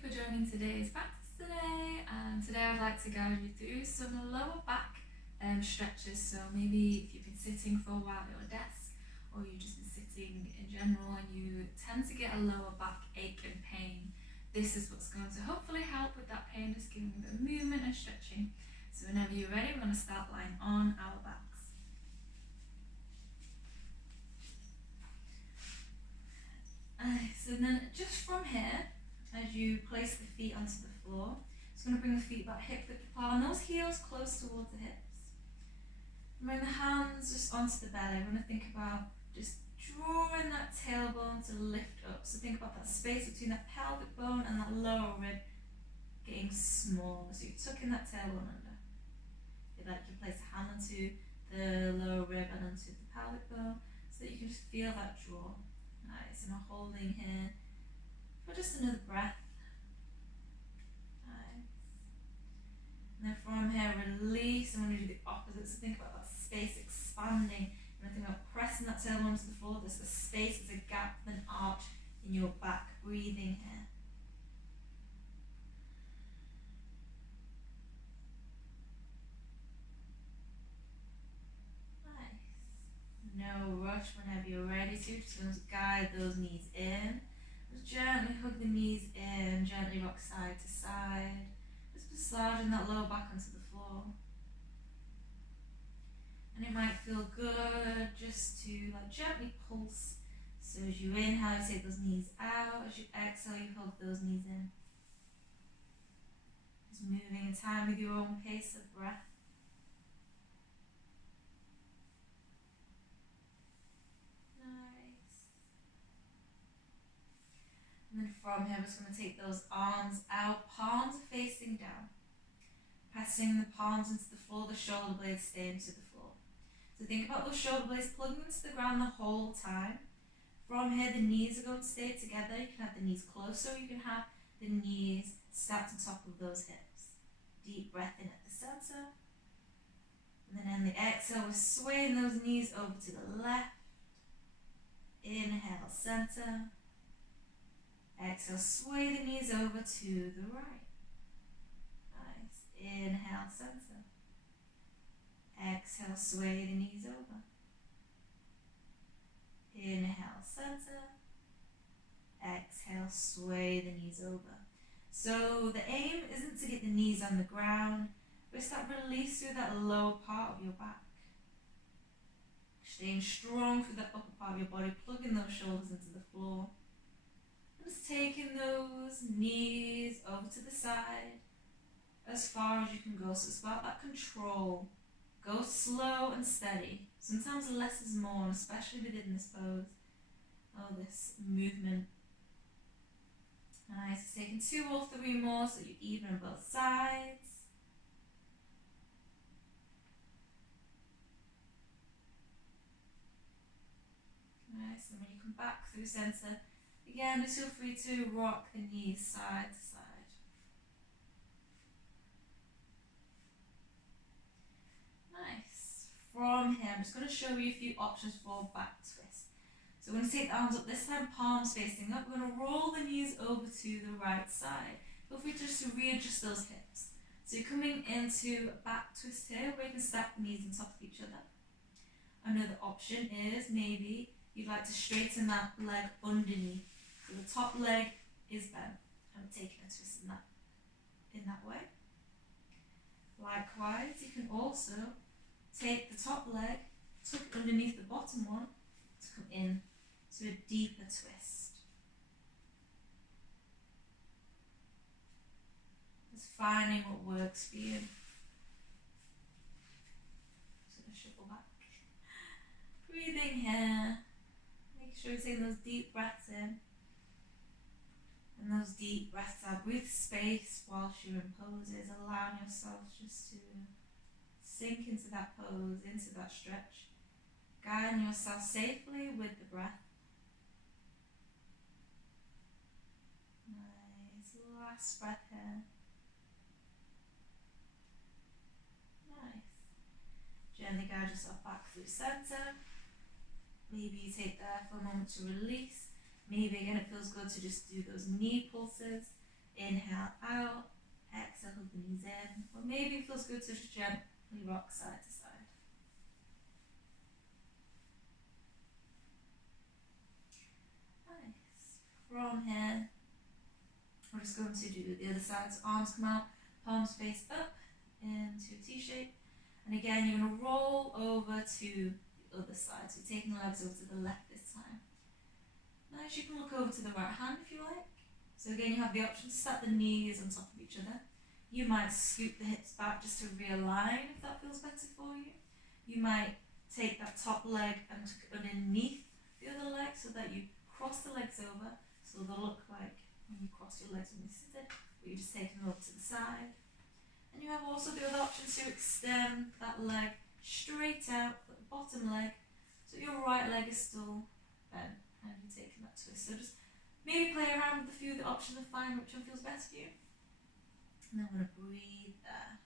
for joining today's practice today. Today I'd like to guide you through some lower back stretches. So maybe if you've been sitting for a while at your desk, or you've just been sitting in general and you tend to get a lower back ache and pain, this is what's going to hopefully help with that pain, just giving you a bit of movement and stretching. So whenever you're ready, we're going to start lying on our backs. So then just from here, as you place the feet onto the floor, it's going to bring the feet about hip width apart and those heels close towards the hips. Bring the hands just onto the belly. We're going to think about just drawing that tailbone to lift up. So think about that space between that pelvic bone and that lower rib getting smaller. So you're tucking that tailbone under. You'd like to place a hand onto the lower rib and onto the pelvic bone so that you can just feel that draw. Nice, and we're holding here for just another breath. Nice. And then from here, release. I'm going to do the opposite. So think about that space expanding. And think about pressing that tailbone to the floor. There's a space, there's a gap, an arch in your back. Breathing here. No rush whenever you're ready to. Just going to guide those knees in. Just gently hug the knees in, gently rock side to side. Just massaging that lower back onto the floor. And it might feel good just to gently pulse. So as you inhale, you take those knees out. As you exhale, you hug those knees in. Just moving in time with your own pace of breath. And then from here, we're just going to take those arms out, palms facing down. Pressing the palms into the floor, the shoulder blades stay into the floor. So think about those shoulder blades plugging into the ground the whole time. From here, the knees are going to stay together. You can have the knees closer, or you can have the knees stacked on top of those hips. Deep breath in at the center. And then on the exhale, we're swaying those knees over to the left. Inhale, center. Exhale, sway the knees over to the right. Nice. Inhale, center. Exhale, sway the knees over. Inhale, center. Exhale, sway the knees over. So the aim isn't to get the knees on the ground, but start release through that lower part of your back. Staying strong through that upper part of your body, plugging those shoulders into the floor. Just taking those knees over to the side as far as you can go. So it's about that control. Go slow and steady. Sometimes less is more, especially within this pose. Oh, this movement. Nice. Taking 2 or 3 more so you're even on both sides. Nice. And when you come back through center, again, just feel free to rock the knees side to side. Nice. From here, I'm just going to show you a few options for back twist. So we're going to take the arms up, this time palms facing up. We're going to roll the knees over to the right side. Feel free just to readjust those hips. So you're coming into a back twist here, where you can stack the knees on top of each other. Another option is maybe you'd like to straighten that leg underneath. So the top leg is bent. I'm taking a twist in that way. Likewise, you can also take the top leg, tuck it underneath the bottom one to come in to a deeper twist. Just finding what works for you. Just going to shuffle back. Breathing here. Make sure you're taking those deep breaths in. And those deep breaths out. Breathe space whilst you're in poses, allowing yourself just to sink into that pose, into that stretch. Guiding yourself safely with the breath. Nice. Last breath here. Nice. Gently guide yourself back through center. Maybe you take there for a moment to release. Maybe again it feels good to just do those knee pulses. Inhale out, exhale, hug the knees in. Or maybe it feels good to just gently rock side to side. Nice. From here, we're just going to do the other side. So arms come out, palms face up into a T shape. And again, you're going to roll over to the other side. So you're taking the legs over to the left this time. Nice, you can look over to the right hand if you like. So again, you have the option to stack the knees on top of each other. You might scoop the hips back just to realign if that feels better for you. You might take that top leg and tuck it underneath the other leg so that you cross the legs over, so they'll look like when you cross your legs when you're seated, but you're just taking them over to the side. And you have also the other option to extend that leg straight out, the bottom leg, so your right leg is still bent and you're taking that twist. So just maybe play around with a few of the options and find which one feels best for you. And then I'm going to breathe there.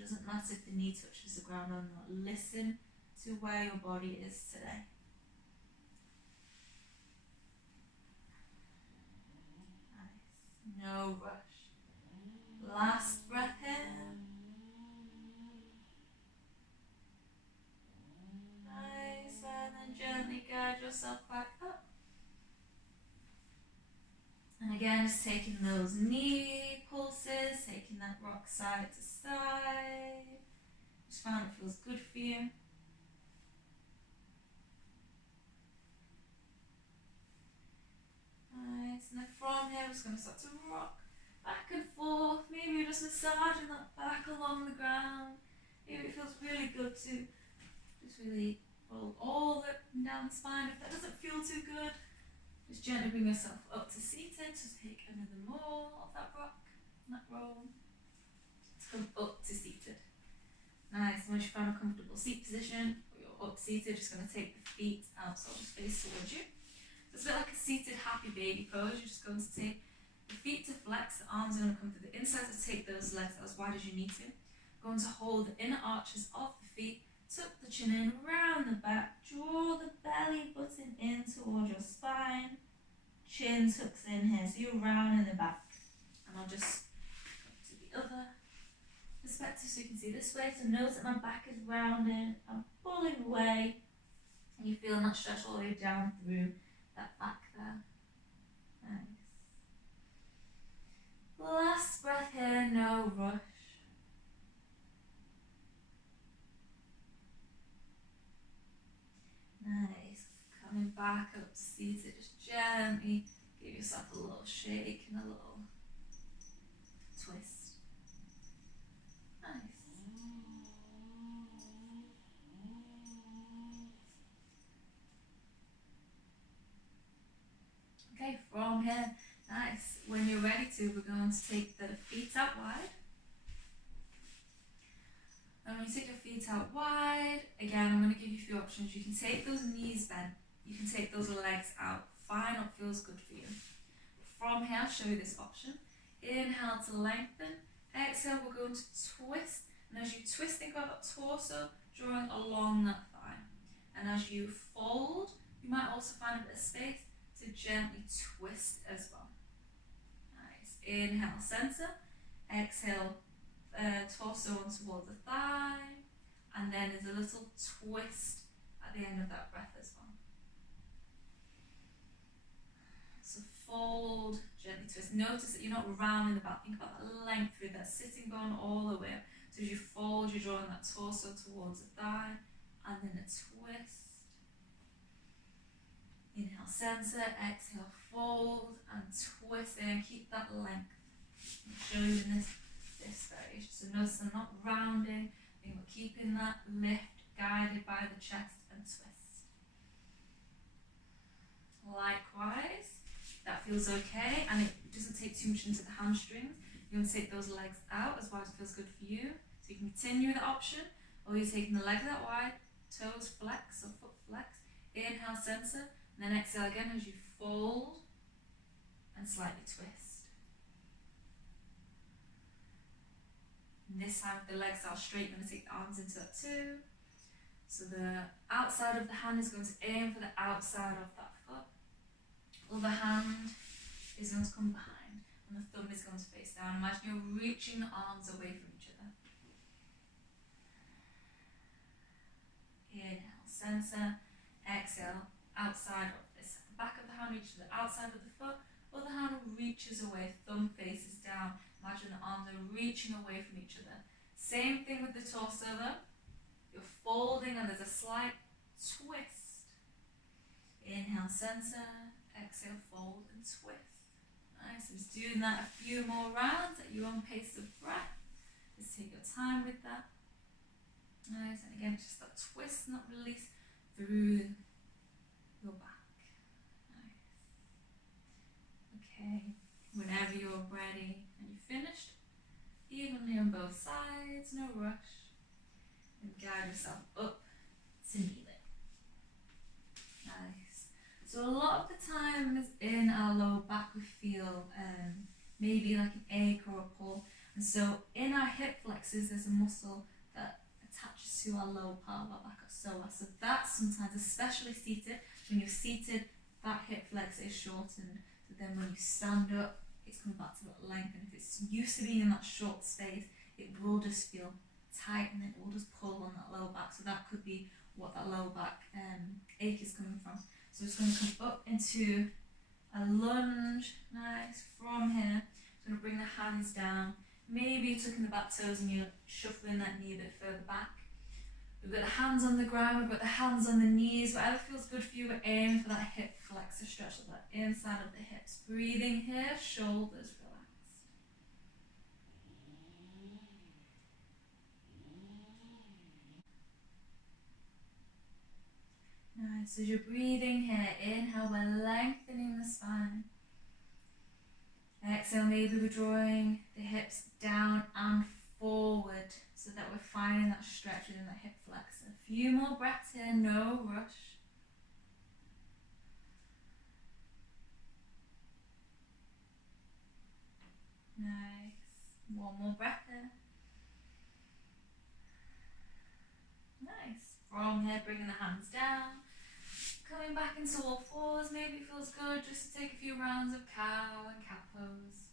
Doesn't matter if the knee touches the ground or not. Listen to where your body is today. Nice. No rush. Last breath in. Nice. And then gently guide yourself back up. And again, just taking those knee pulses, taking that rock side to side. Just find what feels good for you. Nice. And then from here, we're just going to start to rock back and forth. Maybe you're just massaging that back along the ground. Maybe it feels really good to just really roll all the up and down the spine. If that doesn't feel too good, just gently bring yourself up to seated. Just take another more of that rock, that roll. Let's come up to seated. Nice. Once you find a comfortable seat position, or you're up seated, just going to take the feet out, so I'll just face towards you. So it's a bit like a seated happy baby pose. You're just going to take the feet to flex, the arms are going to come to the inside, so take those legs as wide as you need to. Going to hold the inner arches of the feet, tuck the chin in, round the back, draw the belly button in towards your spine. Chin tucks in here, so you're round in the back. And I'll just go to the other perspective so you can see this way. So notice that my back is rounded, I'm pulling away, and you feel that stretch all the way down through that back there. Nice. Last breath here, no rush. Nice. Coming back up to seated, just gently give yourself a little shake and a little twist. Nice. Okay, from here, nice. When you're ready to, we're going to take the feet out wide. And when you take your feet out wide, again, I'm going to give you a few options. You can take those knees bent. You can take those legs out. Find what feels good for you. From here, I'll show you this option. Inhale to lengthen. Exhale, we're going to twist. And as you twist, think about that torso drawing along that thigh. And as you fold, you might also find a bit of space to gently twist as well. Nice. Inhale, center. Exhale, torso on towards the thigh. And then there's a little twist at the end of that breath as well. So fold, gently twist. Notice that you're not rounding the back. Think about that length through that sitting bone all the way up. So as you fold, you're drawing that torso towards the thigh. And then a twist. Inhale, center. Exhale, fold and twist. And keep that length. I'll show you in this variation. So notice I'm not rounding. We're keeping that lift guided by the chest and twist. Likewise, that feels okay, and it doesn't take too much into the hamstrings. You want to take those legs out as wide as feels good for you. So you can continue the option, or you're taking the legs out wide, toes flex or foot flex. Inhale, center, and then exhale again as you fold and slightly twist. And this time, if the legs are straight, you're going to take the arms into that too. So the outside of the hand is going to aim for the outside of that foot. Other hand is going to come behind and the thumb is going to face down. Imagine you're reaching the arms away from each other. Inhale, center. Exhale, outside of this. The back of the hand reaches the outside of the foot. Other hand reaches away, thumb faces down. Imagine the arms are reaching away from each other. Same thing with the torso though. You're folding and there's a slight twist. Inhale, center. Exhale, fold and twist. Nice. Just doing that a few more rounds at your own pace of breath. Just take your time with that. Nice. And again, just that twist, not release through your back. Nice. Okay. Whenever you're ready and you've finished, evenly on both sides, no rush. And guide yourself up to kneeling. Nice. So a lot of the times in our lower back we feel maybe like an ache or a pull. And so in our hip flexors there's a muscle that attaches to our lower part of our back, our psoas. So that sometimes, especially seated, when you're seated, that hip flexor is shortened. So then when you stand up, it's coming back to that length. And if it's used to being in that short space, it will just feel tight and then it will just pull on that lower back. So that could be what that lower back ache is coming from. So it's going to come up into a lunge, nice, from here. It's going to bring the hands down. Maybe you're tucking the back toes and you're shuffling that knee a bit further back. We've got the hands on the ground, we've got the hands on the knees, whatever feels good for you. We're aiming for that hip flexor stretch of that inside of the hips. Breathing here, shoulders relaxed. Nice, as you're breathing here, inhale, we're lengthening the spine. Exhale, maybe we're drawing the hips down and forward so that we're finding that stretch within that hip flexor. A few more breaths here, no rush. Nice. One more breath here. Nice. From here, bringing the hands down. Coming back into all fours. Maybe it feels good just to take a few rounds of cow and cat pose.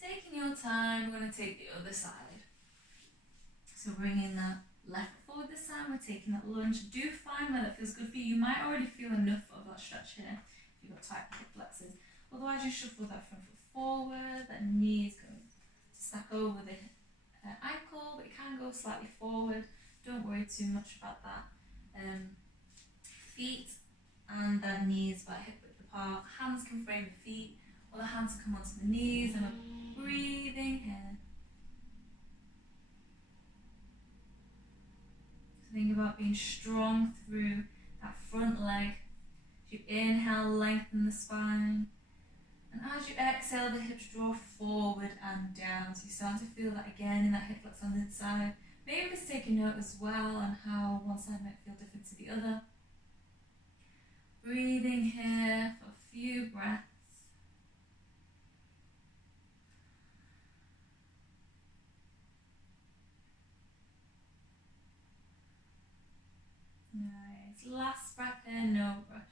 Taking your time, we're going to take the other side. So bringing that left foot forward this time, we're taking that lunge. Do find where that feels good for you. You might already feel enough of that stretch here if you've got tight hip flexors. Otherwise, you shuffle that front foot forward, that knee is going to stack over the ankle, but it can go slightly forward. Don't worry too much about that. Feet and the knees about hip width apart. Hands can frame the feet, or the hands can come onto the knees, and we're breathing here. So think about being strong through that front leg. As you inhale, lengthen the spine. And as you exhale, the hips draw forward and down. So you start to feel that again in that hip flex on the inside. Maybe just take a note as well on how one side might feel different to the other. Breathing here for a few breaths. Nice. Last breath here, no rush.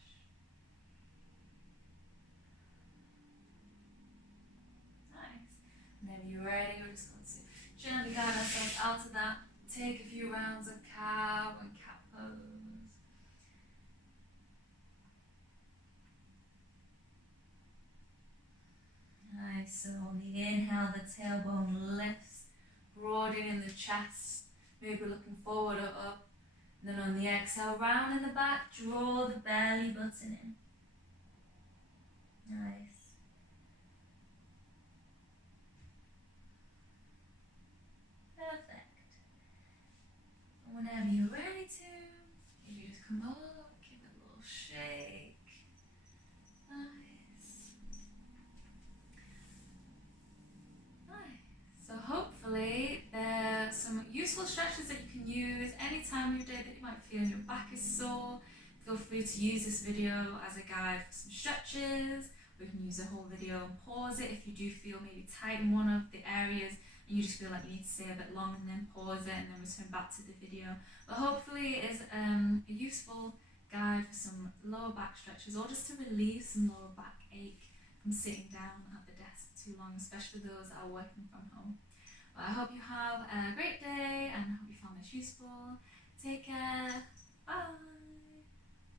Whenever you're ready, we're just going to gently guide ourselves out of that. Take a few rounds of cow and cat pose. Nice. So on the inhale, the tailbone lifts, broadening the chest. Maybe looking forward or up. And then on the exhale, round in the back, draw the belly button in. Nice. Perfect. And whenever you're ready to, you just come up, give it a little shake. Nice. Nice. So hopefully there are some useful stretches that you can use any time of your day that you might feel your back is sore. Feel free to use this video as a guide for some stretches. We can use the whole video and pause it if you do feel maybe tight in one of the areas and you just feel like you need to stay a bit long and then pause it and then return back to the video. But hopefully it is a useful guide for some lower back stretches, or just to relieve some lower back ache from sitting down at the desk too long, especially those that are working from home. But I hope you have a great day and I hope you found this useful. Take care. Bye.